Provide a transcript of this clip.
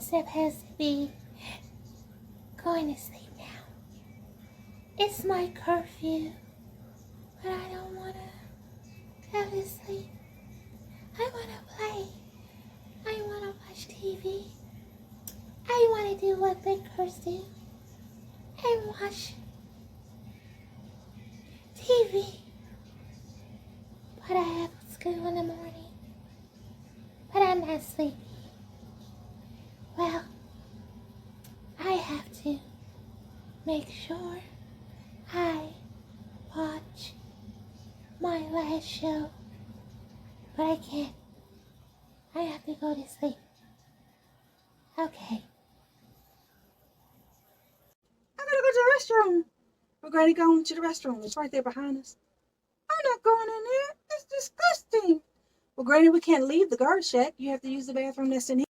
supposed to be going to sleep now. It's my curfew, but I don't want to go to sleep. I want to play. I want to watch TV. I want to do what big girls do and watch TV. But I have school in the morning. But I'm not sleepy. Well, I have to make sure I watch my last show. But I can't. I have to go to sleep. Okay. I gotta go to the restroom. We're going to go to the restroom. It's right there behind us. I'm not going in there. It's disgusting. Well, Granny, we can't leave the garbage shack. You have to use the bathroom that's in here.